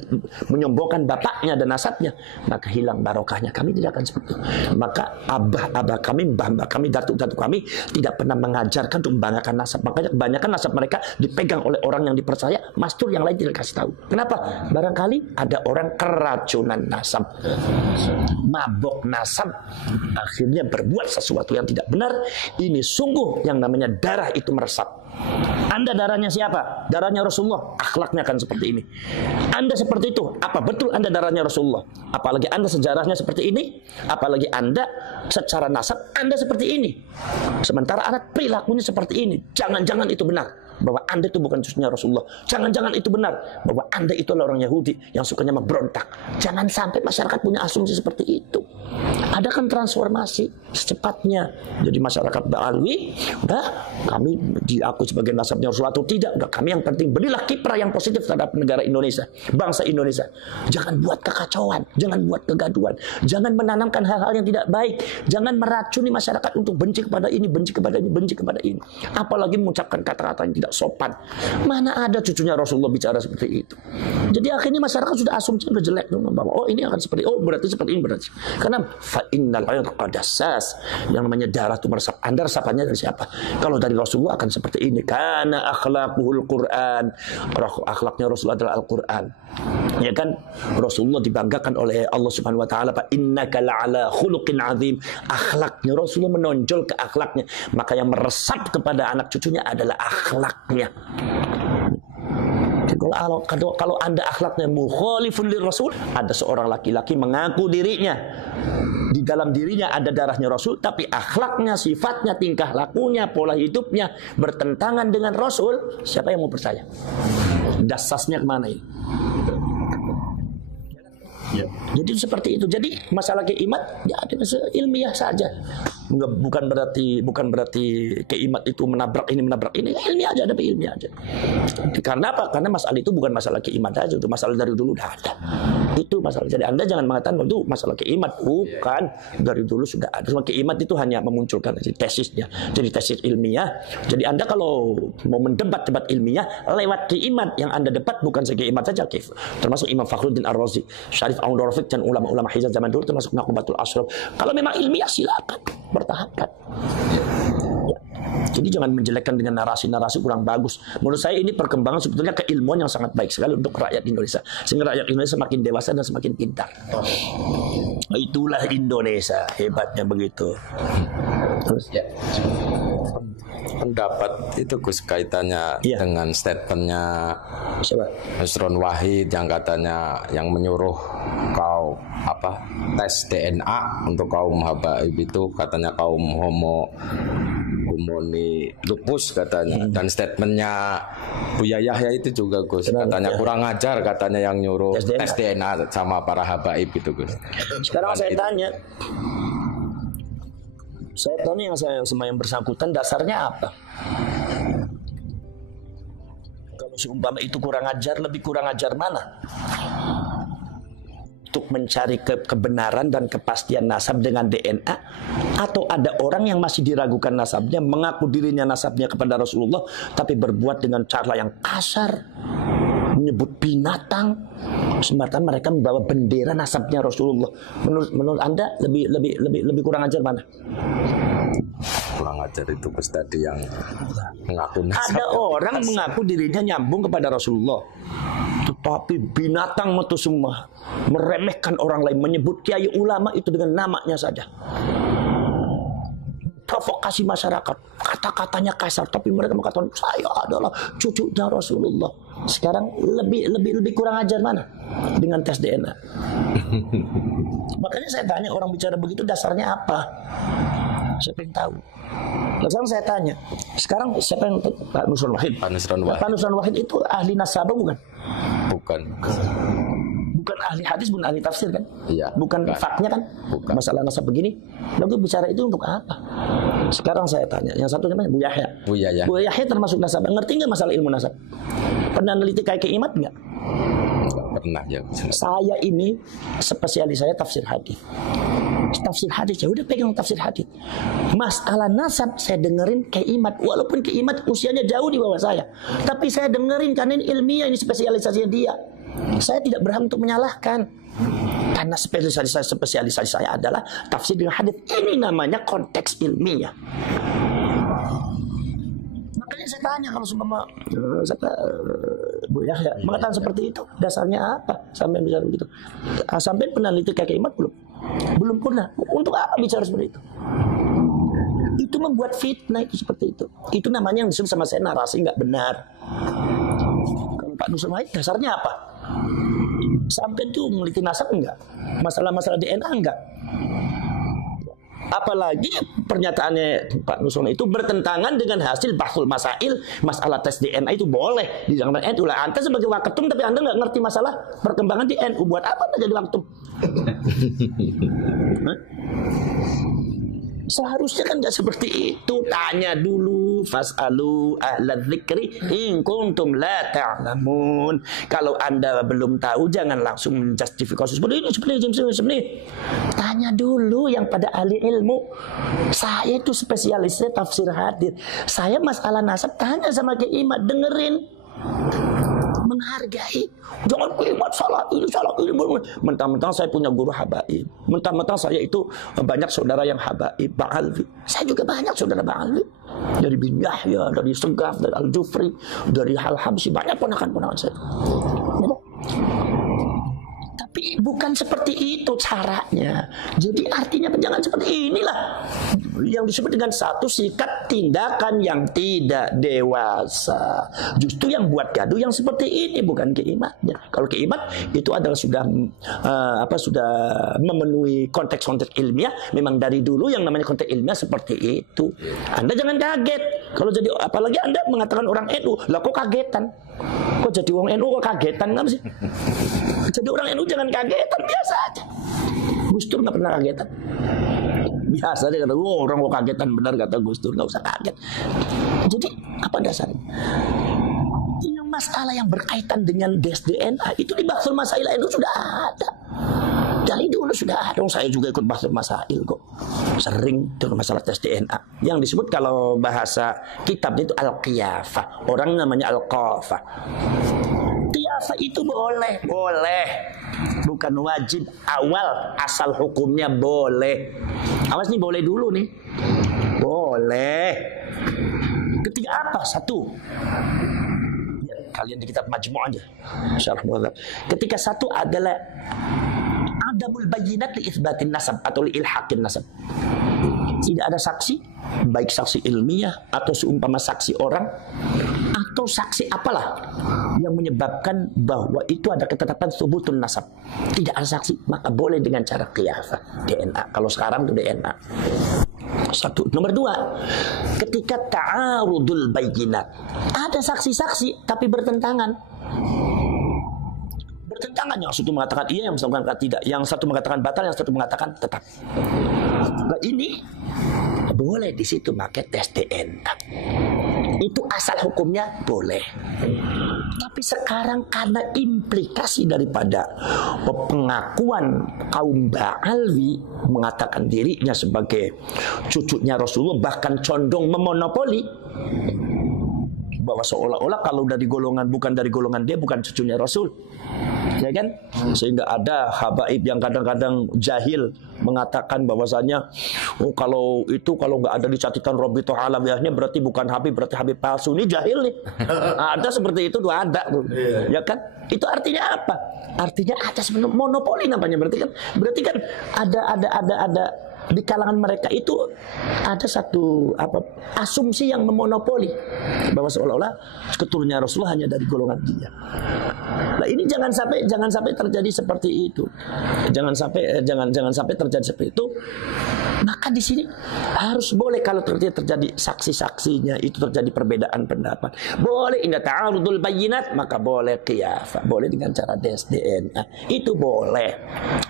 menyombongkan bapaknya dan nasabnya, maka hilang barokahnya. Kami tidak akan seperti itu. Maka abah kami, mbah kami, datuk kami tidak pernah mengajarkan untuk membanggakan nasab. Makanya kebanyakan nasab mereka dipegang oleh orang yang dipercaya, mastur yang lain tidak kasih tahu. Kenapa? Barangkali ada orang keracunan nasab, mabok nasab, akhirnya berbuat sesuatu yang tidak benar. Ini sungguh yang namanya darah itu meresap. Anda darahnya siapa? Darahnya Rasulullah. Akhlaknya akan seperti ini. Anda seperti itu. Apa betul Anda darahnya Rasulullah? Apalagi Anda sejarahnya seperti ini. Apalagi Anda secara nasab Anda seperti ini. Sementara anak perilakunya seperti ini. Jangan-jangan itu benar bahwa Anda itu bukan cucunya Rasulullah. Jangan-jangan itu benar bahwa Anda itu adalah orang Yahudi yang sukanya memberontak. Jangan sampai masyarakat punya asumsi seperti itu. Adakan transformasi secepatnya. Jadi masyarakat Ba'alwi, udah kami diakui sebagai nasabnya Rasulullah atau tidak, udah kami yang penting berilah kiprah yang positif terhadap negara Indonesia, bangsa Indonesia. Jangan buat kekacauan, jangan buat kegaduhan, jangan menanamkan hal-hal yang tidak baik, jangan meracuni masyarakat untuk benci kepada ini, benci kepada ini, benci kepada ini. Apalagi mengucapkan kata-kata yang tidak sopan. Mana ada cucunya Rasulullah bicara seperti itu. Jadi akhirnya masyarakat sudah asumsi sudah jelek bahwa oh ini akan seperti, oh berarti seperti ini, berarti karena fa innal 'irqa dassas, yang namanya darah itu meresap. Anda resapannya dari siapa? Kalau dari Rasulullah akan seperti ini. Karena akhlaquhul Quran, akhlaknya Rasulullah adalah Al-Quran. Ya kan? Rasulullah dibanggakan oleh Allah Subhanahu wa taala, fa innaka la'ala khuluqin azim. Akhlaknya Rasulullah menonjol ke akhlaknya. Maka yang meresap kepada anak cucunya adalah akhlaknya. Kalau Anda akhlaknya mukhalifun lirrasul, ada seorang laki-laki mengaku dirinya, di dalam dirinya ada darahnya Rasul, tapi akhlaknya, sifatnya, tingkah lakunya, pola hidupnya bertentangan dengan Rasul, siapa yang mau percaya? Dasasnya kemana ini? Ya. Jadi seperti itu. Jadi masalah keimat ya ada ilmiah saja. Bukan berarti keimat itu menabrak ini. Ilmiah aja, ada ilmiah aja. Karena apa? Karena masalah itu bukan masalah keimat aja, itu masalah dari dulu udah ada. Itu masalah. Jadi Anda jangan mengatakan itu masalah keimat, bukan, dari dulu sudah ada. Cuma keimat itu hanya memunculkan tesisnya. Jadi tesis ilmiah. Jadi Anda kalau mau mendebat ilmiah lewat keimat, yang Anda debat bukan sekeimat saja, termasuk Imam Fakhruddin Ar-Razi, Syarif Aun-Rafiq dan ulama-ulama Hijaz zaman dulu, termasuk Naqubatul Ashraf. Kalau memang ilmiah silakan bertahapan. Ya. Jadi jangan menjelekkan dengan narasi-narasi kurang bagus. Menurut saya ini perkembangan sebetulnya keilmuan yang sangat baik sekali untuk rakyat Indonesia. Sehingga rakyat Indonesia semakin dewasa dan semakin pintar. Itulah Indonesia, hebatnya begitu. Terus ya. Pendapat itu Gus kaitannya dengan statementnya Nusron Wahid yang katanya yang menyuruh kau tes DNA untuk kaum habaib itu katanya kaum homoni lupus katanya, dan statementnya Buya Yahya itu juga Gus katanya kurang ajar katanya yang nyuruh tes DNA sama para habaib itu Gus. Sekarang saya tanya yang saya sama yang bersangkutan dasarnya apa? Kalau seumpama itu kurang ajar, lebih kurang ajar mana? untuk mencari kebenaran dan kepastian nasab dengan DNA, atau ada orang yang masih diragukan nasabnya, mengaku dirinya nasabnya kepada Rasulullah tapi berbuat dengan cara yang kasar, menyebut binatang, semata mereka membawa bendera nasabnya Rasulullah. Menurut Anda lebih kurang ajar mana? Kurang ajar itu Gus tadi yang mengaku nasab. Ada orang mengaku dirinya nyambung kepada Rasulullah, tetapi binatang itu semua, meremehkan orang lain, menyebut kiai ulama itu dengan namanya saja, provokasi masyarakat, kata-katanya kasar, tapi mereka mengatakan saya adalah cucunya Rasulullah. Sekarang lebih kurang ajar mana dengan tes DNA? Makanya saya tanya, orang bicara begitu dasarnya apa? Siapa yang tahu? Sekarang saya tanya, sekarang siapa yang tahu? Pak Nusron Wahid. Pak Nusron Wahid. Pak Nusron Wahid itu ahli nasabah bukan? Bukan. Bukan ahli hadis, bukan ahli tafsir kan? Iya. Bukan faknya kan? Bukan. Masalah nasab begini. Lalu bicara itu untuk apa? Sekarang saya tanya, yang satu namanya Bu Yahya. Bu Yahya. Bu Yahya termasuk nasabah. Ngerti nggak masalah ilmu nasab? Pernah neliti kayak Imat nggak? Pernah ya. Saya ini spesialis saya tafsir hadis. Tafsir hadis, ya udah pegang tafsir hadis. Masalah nasab saya dengerin Imat, walaupun Imat usianya jauh di bawah saya, tapi saya dengerin karena ini ilmiah, ini spesialisasinya dia. Saya tidak berhak untuk menyalahkan, karena spesialisasi saya adalah tafsir dengan hadis. Ini namanya konteks ilmiah. Makanya saya tanya, kalau seumpama Bu Yahya mengatakan seperti itu, dasarnya apa sampai bicara begitu? Sampai pernah neliti kayak Imat belum? Belum pernah. Untuk apa bicara seperti itu? Itu membuat fitnah itu seperti itu. Itu namanya yang disebut sama saya narasi nggak benar. Kalau Pak Nusron Wahid dasarnya apa? Sampai itu meneliti nasab enggak? Masalah-masalah DNA enggak? Apalagi pernyataannya Pak Nusron itu bertentangan dengan hasil bahsul masail, masalah tes DNA itu boleh di zaman NU. Lah Anda sebagai waketum tapi Anda nggak ngerti masalah perkembangan di NU, buat apa Anda jadi waketum? Seharusnya kan nggak seperti itu. Tanya dulu, fas'alu ahla dzikri in kuntum la ta'lamun. Kalau Anda belum tahu, jangan langsung menjustifikasi seperti ini. Tanya dulu yang pada ahli ilmu. Saya itu spesialisnya tafsir hadis. Saya masalah nasab tanya sama Kiai Imat, dengerin, menghargai. Jangan Imat salah ini. Mentang-mentang saya punya guru habaib, mentang-mentang saya itu banyak saudara yang habaib, Bang Alwi. Saya juga banyak saudara Bang Alwi, dari bin Yahya, dari Segaf, dari Al-Jufri, dari Al-Habsyi, banyak ponakan-ponakan saya. Tapi bukan seperti itu caranya. Jadi artinya jangan seperti inilah yang disebut dengan satu sikap tindakan yang tidak dewasa. Justru yang buat gaduh yang seperti ini, bukan Imatnya. Kalau Imat itu adalah sudah memenuhi konteks-konteks ilmiah. Memang dari dulu yang namanya konteks ilmiah seperti itu. Anda jangan kaget kalau jadi, apalagi Anda mengatakan orang NU, lah kok kagetan? Kok jadi orang NU kok kagetan kan sih? Jadi orang NU jangan kagetan, biasa aja. Gus Dur nggak pernah kagetan. Biasa aja kata, orang kok kagetan, benar kata Gus Dur, nggak usah kaget. Jadi apa dasarnya? Yang masalah yang berkaitan dengan DNA itu di bahsul masail NU sudah ada. Dari dulu sudah ada. Saya juga ikut bahsul masail kok. Sering dengan masalah tes DNA. Yang disebut kalau bahasa kitabnya itu al-qiyafah. Orang namanya al-qafah. Qiyafah itu boleh. Bukan wajib. Awal asal hukumnya boleh. Awas nih, boleh dulu nih. Boleh. Ketika apa? Satu. Kalian di kitab Majmu' aja. Ketika satu adalah adamul bayyinat li itsbatin nasab atau li ilhaqin nasab. Tidak ada saksi, baik saksi ilmiah atau seumpama saksi orang atau saksi apalah yang menyebabkan bahwa itu ada ketetapan subutun nasab. Tidak ada saksi, maka boleh dengan cara qiyafah, DNA. Kalau sekarang itu DNA. Satu. Nomor dua, ketika ta'arudul bayyinat, ada saksi-saksi tapi bertentangan. Yang satu mengatakan iya, yang satu mengatakan tidak, yang satu mengatakan batal, yang satu mengatakan tetap. Nah, ini boleh di situ pakai tes DNA. Itu asal hukumnya boleh. Tapi sekarang karena implikasi daripada pengakuan kaum Ba'alwi mengatakan dirinya sebagai cucunya Rasulullah, bahkan condong memonopoli, bahwa seolah-olah kalau dari golongan bukan dari golongan dia bukan cucunya Rasul, ya kan? Sehingga ada habaib yang kadang-kadang jahil mengatakan bahwasanya kalau nggak ada di catatan Rabithah Alawiyahnya berarti bukan Habib, berarti Habib palsu. Ini jahil nih. Ada seperti itu tuh, ada tuh. Ya kan? Itu artinya apa? Artinya ada sebenarnya monopoli namanya, berarti kan ada di kalangan mereka itu ada satu asumsi yang memonopoli bahwa seolah-olah keturunannya Rasulullah hanya dari golongan dia. Nah, ini jangan sampai terjadi seperti itu. Jangan sampai terjadi seperti itu. Maka di sini harus boleh kalau terjadi saksi-saksinya itu terjadi perbedaan pendapat. Boleh inda ta'arudul bayyinat, maka boleh qiyafah, boleh dengan cara tes DNA. Itu boleh.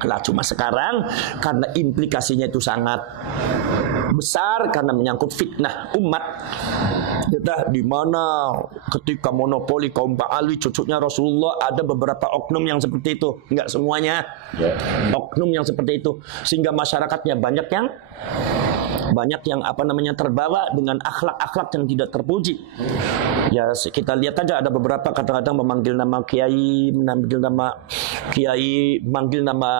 Lah cuma sekarang karena implikasinya itu sangat besar karena menyangkut fitnah umat. Kita di mana ketika monopoli kaum Ba'alwi cucunya Rasulullah, ada beberapa oknum yang seperti itu, enggak semuanya. Oknum yang seperti itu sehingga masyarakatnya banyak yang terbawa dengan akhlak-akhlak yang tidak terpuji. Ya kita lihat aja ada beberapa kadang-kadang memanggil nama kiai, manggil nama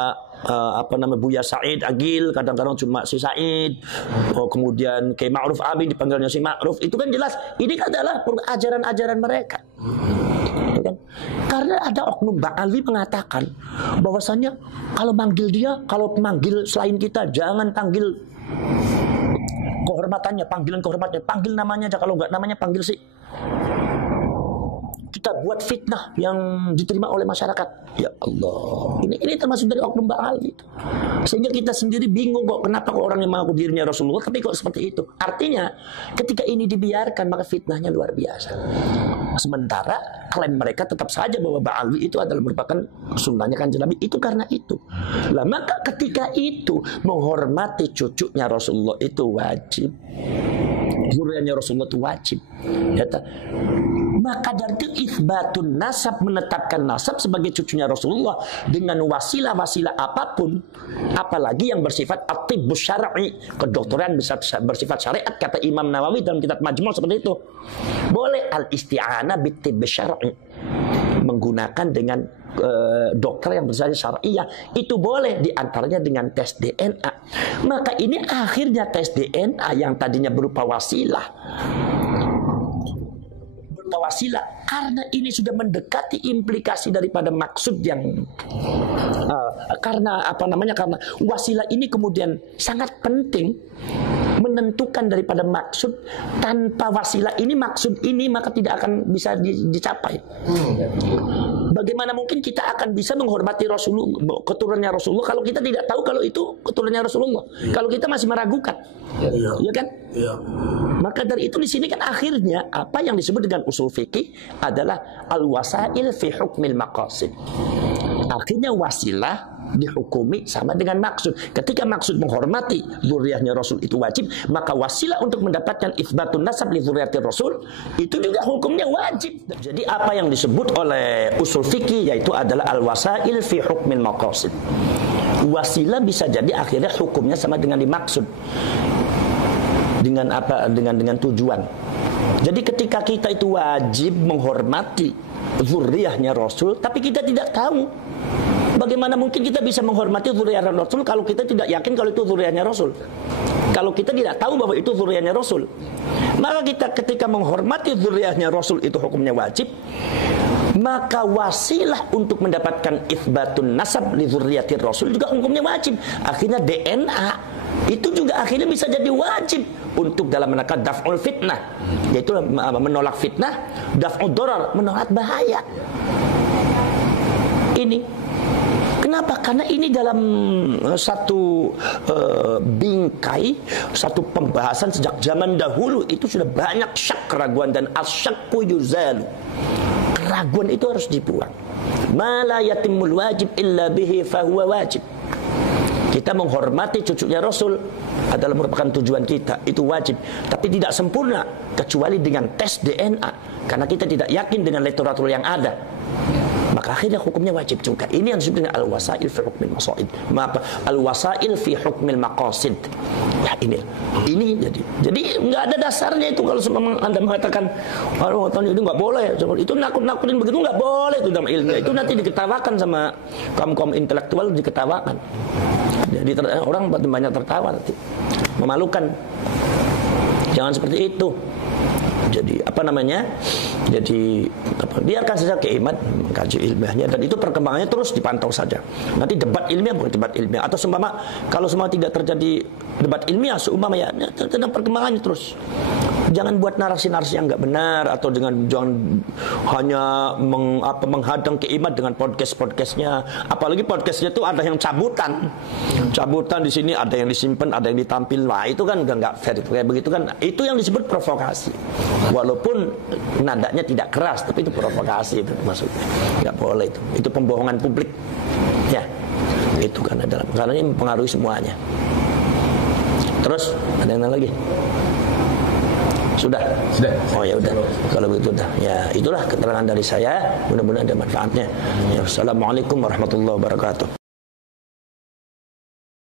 Buya Said Agil, kadang-kadang cuma si Said. Kemudian Kiai Ma'ruf Amin dipanggilnya si Ma'ruf. Itu kan jelas ini adalah ajaran-ajaran mereka. Karena ada oknum Ba'alwi mengatakan bahwasanya kalau manggil dia, kalau manggil selain kita jangan panggil kehormatannya, panggilan kehormatannya, panggil namanya aja, kalau enggak namanya panggil si. Kita buat fitnah yang diterima oleh masyarakat. Ya Allah, ini termasuk dari oknum Ba'alwi. Sehingga kita sendiri bingung kenapa orang yang mengaku dirinya Rasulullah tapi kok seperti itu. Artinya ketika ini dibiarkan maka fitnahnya luar biasa. Sementara klaim mereka tetap saja bahwa Ba'alwi itu adalah merupakan sunnahnya Kanjeng Nabi. Itu karena itu. Lah maka ketika itu menghormati cucunya Rasulullah itu wajib. Zuriatnya Rasulullah itu wajib. Maka dari itu itsbatun nasab, menetapkan nasab sebagai cucunya Rasulullah dengan wasilah-wasilah apapun, apalagi yang bersifat at-tibbus syar'i, kedokteran bersifat syariat, kata Imam Nawawi dalam kitab Majmu' seperti itu. Boleh al-isti'anah bit-tibbus syar'i, menggunakan dengan dokter yang bersifat syariah, itu boleh, diantaranya dengan tes DNA. Maka ini akhirnya tes DNA yang tadinya berupa wasilah karena ini sudah mendekati implikasi daripada maksud yang karena wasilah ini kemudian sangat penting menentukan daripada maksud. Tanpa wasilah ini, maksud ini, maka tidak akan bisa dicapai. Bagaimana mungkin kita akan bisa menghormati Rasulullah, keturunannya Rasulullah, kalau kita tidak tahu kalau itu keturunannya Rasulullah, kalau kita masih meragukan, ya kan? Maka dari itu di sini kan akhirnya apa yang disebut dengan usul fikih adalah al-wasail fi hukmil maqasid. Akhirnya wasilah dihukumi sama dengan maksud. Ketika maksud menghormati zuriatnya Rasul itu wajib, maka wasilah untuk mendapatkan itsbatun nasab li zuriatir Rasul itu juga hukumnya wajib. Jadi apa yang disebut oleh usul fikih yaitu adalah al-wasail fi hukmil maqasid. Wasilah bisa jadi akhirnya hukumnya sama dengan dimaksud. Dengan apa? Dengan tujuan. Jadi ketika kita itu wajib menghormati zuriatnya Rasul, tapi kita tidak tahu, bagaimana mungkin kita bisa menghormati zuriatnya Rasul kalau kita tidak yakin kalau itu zuriatnya Rasul? Kalau kita tidak tahu bahwa itu zuriatnya Rasul, maka kita ketika menghormati zuriatnya Rasul itu hukumnya wajib. Maka wasilah untuk mendapatkan itsbatun nasab li zuriatir Rasul juga hukumnya wajib. Akhirnya DNA itu juga akhirnya bisa jadi wajib untuk dalam rangka daf'ul fitnah, yaitu menolak fitnah, daf'ud darar, menolak bahaya. Ini kenapa? Karena ini dalam satu bingkai, satu pembahasan sejak zaman dahulu itu sudah banyak syak, keraguan, dan asyakku yuzalu. Keraguan itu harus dibuang. Ma la yatimul wajib illa bihi fahuwa wajib. Kita menghormati cucunya Rasul adalah merupakan tujuan kita, itu wajib. Tapi tidak sempurna kecuali dengan tes DNA, karena kita tidak yakin dengan literatur yang ada. Maka akhirnya hukumnya wajib juga. Ini yang disebut dengan al-wasail fi hukmil maqasid. Al-wasail fi hukmil maqasid. Ya ini jadi nggak ada dasarnya itu kalau semua Anda mengatakan ini nggak boleh, itu nakut-nakutin begitu nggak boleh itu dalam ilmu. Itu nanti diketawakan sama kaum intelektual, diketawakan. Jadi orang banyak tertawa nanti. Memalukan. Jangan seperti itu. Jadi biarkan saja Kiai Imad mengkaji ilmiahnya, dan itu perkembangannya terus dipantau saja. Nanti debat ilmiah bukan debat ilmiah, atau seumpama kalau semua tidak terjadi debat ilmiah, seumpama ya tentang perkembangannya terus. Jangan buat narasi-narasi yang nggak benar, atau jangan hanya menghadang Kiai Imad dengan podcastnya. Apalagi podcastnya itu ada yang cabutan di sini, ada yang disimpan, ada yang ditampil. Wah itu kan udah nggak fair, kayak begitu kan. Itu yang disebut provokasi. Walaupun nadanya tidak keras, tapi itu provokasi, itu maksudnya. Nggak boleh itu. Itu pembohongan publik. Ya, itu kan adalah karena ini mempengaruhi semuanya. Terus ada yang lagi? Sudah. Oh ya udah. Kalau begitu udah. Ya itulah keterangan dari saya. Mudah-mudahan ada manfaatnya. Ya, assalamualaikum warahmatullahi wabarakatuh.